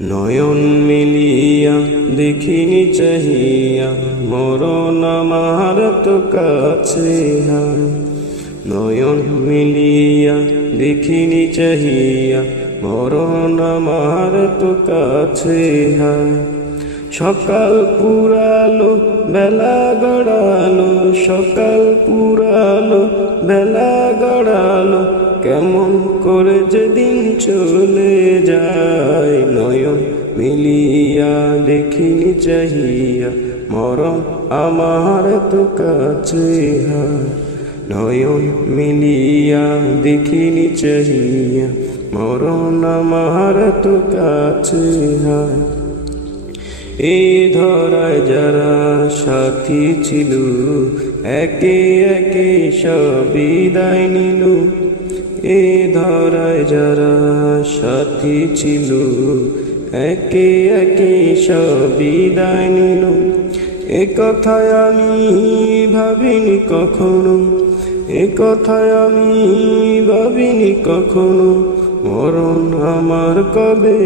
নয়ন মিলিয়া দেখিনি চাহিয়া, মরণ আমার তো কাছে নয়ন মিলিয়া দেখিনি চাহিয়া, মরণ আমার তো কাছে সকাল পুরালো, বেলা গড়ালো, সকাল পুরালো, বেলা গড়ালো, কেমন করে চলে যায় নয়ন মিলিয়া দেখিনি চাহিয়া, মরণ আমার তো কাছে নয়ন মিলিয়া দেখিনি চাহিয়া, মরণ আমার তো কাছে এই ধরায় যারা সাথী ছিল, একে একে সব বিদায় নিল। এই ধরায় যারা সাথী ছিল, একে একে সব বিদায় নিল। এ কথায় আমি ভাবিনি কখনো, এ কথায় আমি ভাবিনি কখনো, মরণ আমার কবে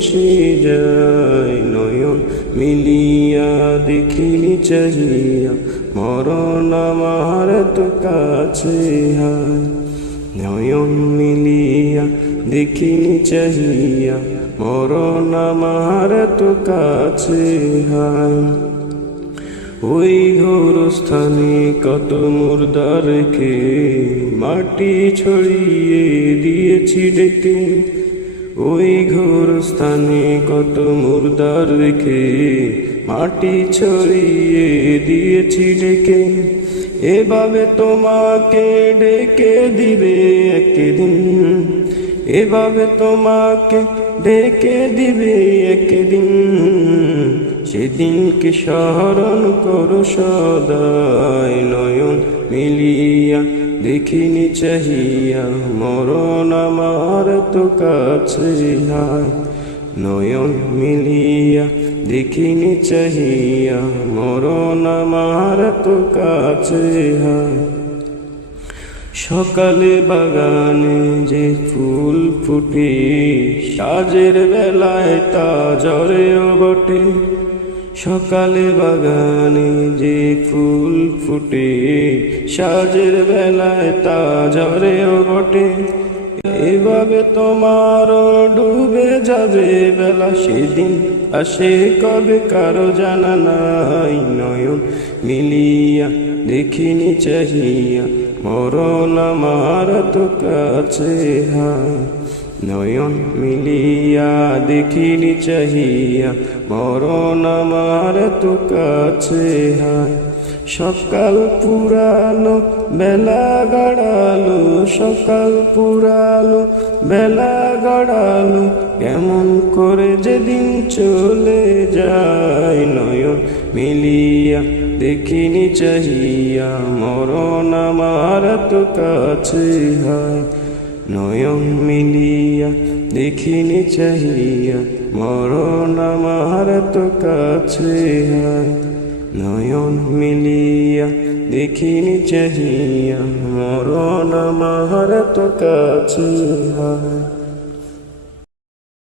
সে যায়? নয়ন মিলিয়া দেখিনি চাহিয়া, মরণ আমার তো কাছে হায়। নয়ন মিলিয়া দেখিনি চাহিয়া, মরণ আমার তো কাছে হায়। ওই ঘোরস্থানে কত মুর্দা রেখে মাটি ছড়িয়ে দিয়েছি ডেকে। ওই ঘোরস্থানে কত মুর্দা রেখে মাটি ছড়িয়ে দিয়েছি ডেকে। এভাবে তোমাকে ডেকে দিবে একদিন। এভাবে তোমাকে ডেকে দিবে একদিন। সেদিনকে স্মরণ করো সদায় নয়ন মিলিয়া, দেখিনি চাহিয়া মরণ আমার তো কাছে নয়ন মিলিয়া দেখিনি চাহিয়া, মরণ আমার তো কাছে সকালে বাগানে যে ফুল ফুটে, সাজের বেলায় তা জ্বরেও বটে। সকালে বাগানে যে ফুল ফুটে, সাজের বেলায় তা জ্বরেও বটে। এভাবে তোমার ডুবে যাবে বেলা, সেদিন আসে কবে কারও জানা নাই নয়ন। মিলিয়া দেখিনি চাহিয়া, মরণ আমার তো কাছে হায়। নয়ন মিলিয়া দেখিনি চাহিয়া, মরণ আমার তো কাছে হায়। সকাল পুরানো বেলা গড়ালো সকাল পুরালো, বেলা গড়ালো। কেমন করে যেদিন চলে যায় নয়ন মিলিয়া, দেখিনি চাহিয়া, মরণ আমার তো কাছে হয়। নয়ন মিলিয়া, দেখিনি চাহিয়া, মরণ আমার তো কাছে হয়। নয়ন মিলিয়া দেখিনি চাহিয়া মরণ আমার তো কাছে হয়।